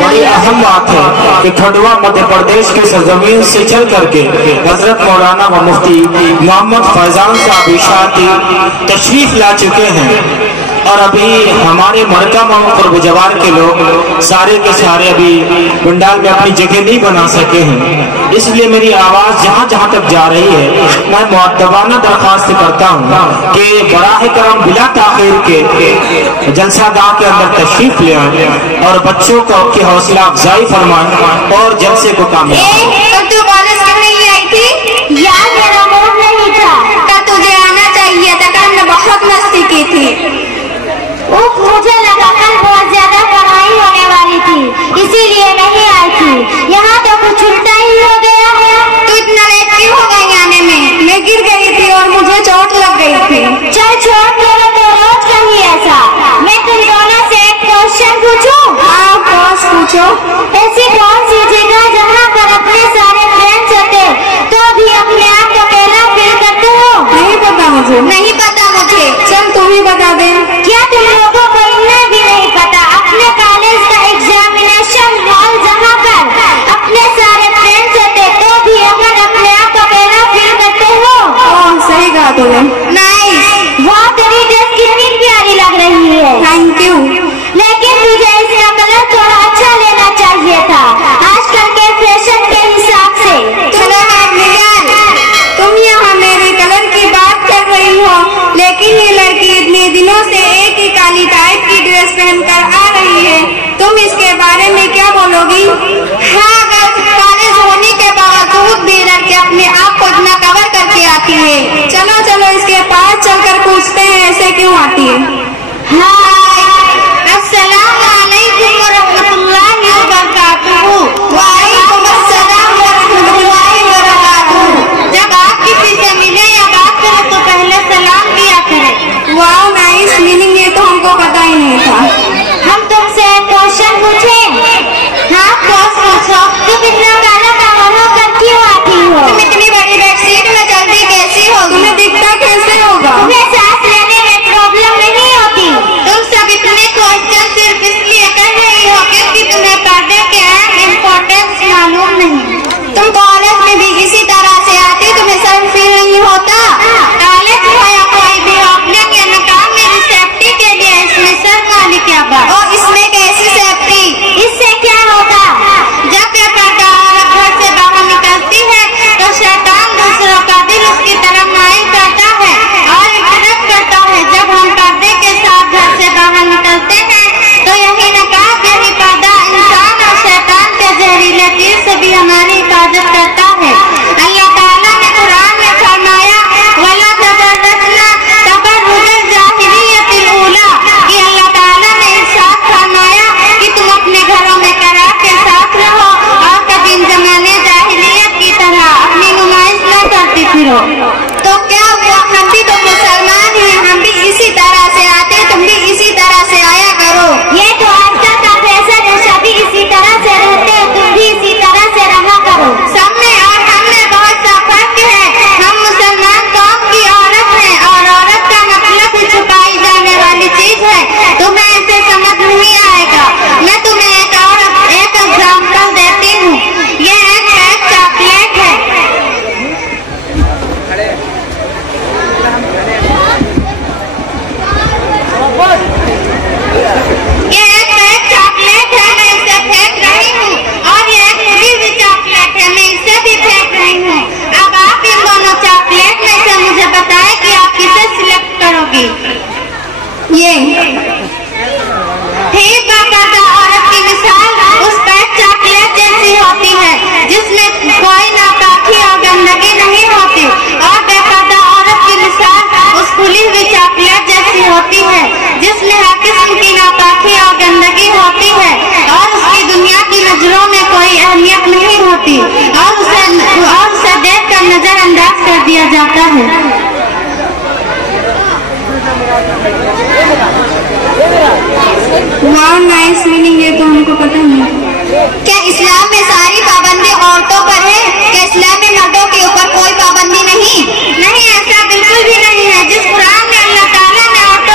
बड़ी अहम बात है कि खंडवा मध्य प्रदेश के सरजमीन से चल करके हजरत मौलाना व मुफ्ती मोहम्मद फैजान साहब इशाती तशरीफ ला चुके हैं और अभी हमारे मरकम और बुजवार के लोग सारे के सारे अभी पंडाल में अपनी जगह नहीं बना सके हैं। इसलिए मेरी आवाज़ जहाँ जहाँ तक जा रही है मैं मुअद्दबाना दरख्वास्त करता हूँ कि बराह करम बिला ताखीर के जलसा गाँव के अंदर तशरीफ ले आए और बच्चों को की हौसला अफजाई फरमाएं और जलसे को कामयाब। बहुत मस्ती की थी। मुझे लगा कल बहुत ज्यादा पढ़ाई होने वाली थी, इसीलिए नहीं आई थी। यहाँ तो कुछ उल्टा ही हो गया है। तो इतना लेट क्यों हो गई आने में? मैं गिर गई थी और मुझे चोट लग गई थी। चल छोड़ मेरा तो रोज कहीं ऐसा। मैं तुम दोनों से एक क्वेश्चन पूछूं? हाँ पूछो। ऐसी कौन सी जगह जहाँ पर अपने सारे फ्रेंड्स होते तो भी अपने आप को अकेला फील करते हो? नहीं पता मुझे। नहीं पता मुझे। चल तुम ही बता दे। क्या तुम लोगों को इतना भी नहीं पता अपने कॉलेज का एग्जामिनेशन हॉल जहाँ पर अपने सारे फ्रेंड्स होते तो भी अगर अपने आप को अकेला फील करते हो? सही कहा तुमने। नहीं, वो तेरी ड्रेस कितनी प्यारी लग रही है। Thank you. लेकिन तुझे इसका कलर थोड़ा अच्छा लेना चाहिए था आजकल के फैशन के हिसाब से। तुम यहाँ मेरे कलर की बात कर रही हो, लेकिन ये लड़की इतने दिनों से एक ही काली टाइप की ड्रेस पहनकर आ रही है। तुम इसके बारे में क्या बोलोगी? हाँ, कॉलेज होने के बावजूद भी लड़की अपने आप को इतना कवर करके आती है। चलो चलो इसके पास चलकर पूछते हैं ऐसे क्यों आती है। अस्सलाम वालेकुम वरहमतुल्लाहि वबरकातुहू। वालेकुम अस्सलाम वरहमतुल्लाहि वबरकातुहू। जब आप किसी से मिले या बात करें तो पहले सलाम किया करें। वाओ नाइस, मीनिंग ये तो हमको पता ही नहीं था। हम तुमसे क्वेश्चन पूछें? हाँ पूछो। तुम इतना काला काला होकर क्यों आती हो? तुम इतनी बड़ी बेडशीट में जल्दी कैसी हो? तुम्हें दिखता कैसे होगा? तुम्हें सांस लेने में प्रॉब्लम नहीं होती? तुम सब इतने क्वेश्चन सिर्फ इसलिए कर रही हो क्योंकि तुम्हें पर्दे के इम्पोर्टेंस मालूम नहीं। तुम कॉलेज में भी इसी तरह से आती, तुम्हें शर्म फील नहीं होता? कॉलेज हो या कोई भी हो, अपने के नकाब में सेफ्टी के लिए इसमें शर्म वाली क्या बात? और इसमें कैसी सेफ्टी? इससे क्या होगा? जब ये पर्दा औरत घर से बाहर निकलती है तो शैतान दूसरों का दिल उसकी तरफ माइल करता है और इबादत करता है। जब हम पर्दे के साथ घर से बाहर निकलते हैं तो यही नकाब यही पर्दा इंसान और शैतान के जहरीले तीर से भी हमारी हिफाजत करता है। अल्लाह ताला ने कुरान में फरमाया वला तबररजना तबर्रुजल जाहिलियतिल ऊला कि अल्लाह ताला ने इरशाद फरमाया कि तुम अपने घरों में करार के साथ रहो और कदीम जमाने जाहिलियत की तरह अपनी नुमाइश न करती फिरो। तो क्या हुआ? हम भी तो मुसलमान हैं, हम भी इसी तरह से आते, तुम भी इसी तरह से आया करो। ये तो आजकल का फैशन है, सभी इसी तरह से रहते हैं, तुम भी इसी तरह से रहा करो। सब में और हम में बहुत सा फर्क है। हम मुसलमान कौम की औरत हैं और औरत का मतलब ही छुपाई जाने वाली चीज है। तुम्हें ऐसे समझ नहीं आएगा। मैं तुम्हें एक एग्जाम्पल देती हूँ। ये एक पैक चॉकलेट है। ये एक पैक चॉकलेट है, मैं इसे फेंक रही हूँ और ये एक खुली हुई चॉकलेट है, मैं इसे भी फेंक रही हूँ। अब आप इन दोनों चॉकलेट में से मुझे बताएं कि आप किसे सिलेक्ट करोगी। ये ठीक बाकायदा औरत की मिसाल उस पैक चॉकलेट जैसी होती है जिसमें कोई नापाकी और गंदगी नहीं होती, और बेपर्दा औरत की मिसाल उस खुली हुई चॉकलेट जैसी होती है जिसमें हर किस्म की नापाकी और गंदगी होती है और उसकी दुनिया की नजरों में कोई अहमियत नहीं होती और उसे देख कर नजरअंदाज कर दिया जाता है। वाह नाइस, मीनिंग ये तो हमको पता नहीं। क्या इस्लाम में सारी पाबंदी औरतों पर है? क्या इस्लाम में मर्दों के ऊपर कोई पाबंदी नहीं? नहीं, ऐसा बिल्कुल भी नहीं है। जिस कुरान में अल्लाह ताला ने औरतों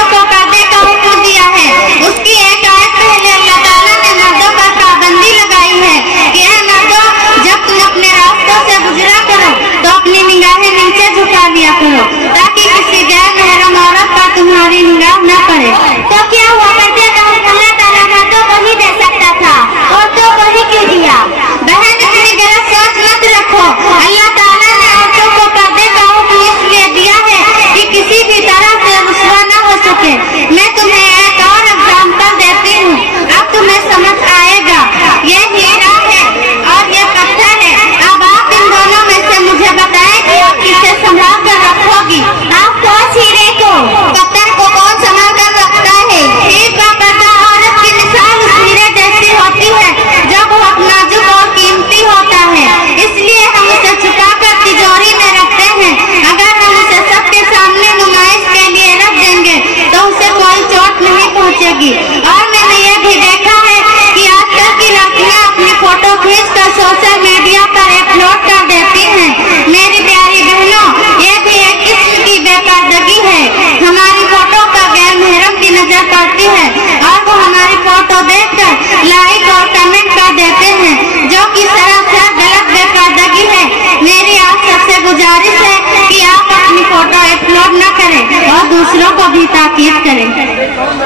दूसरों को भी ताकीद करें।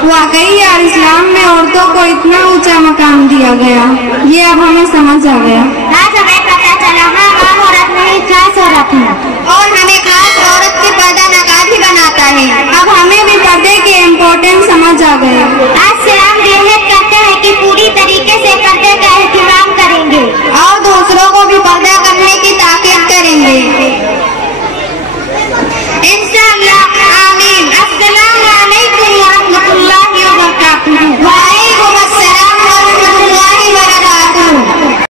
वाकई यार, इस्लाम में औरतों को इतना ऊंचा मकाम दिया गया, ये अब हमें समझ आ गया। आज हमें पता चला हम औरत नहीं, खास औरत है, और हमें खास औरत के पर्दा नकाब ही बनाता है। अब हमें भी पर्दे की इम्पोर्टेंस समझ आ गया। आज से हम बेहद कहते हैं कि पूरी तरीके से पर्दे का एहतमाम करेंगे और दूसरों को भी पर्दा करने की ताकीद करेंगे।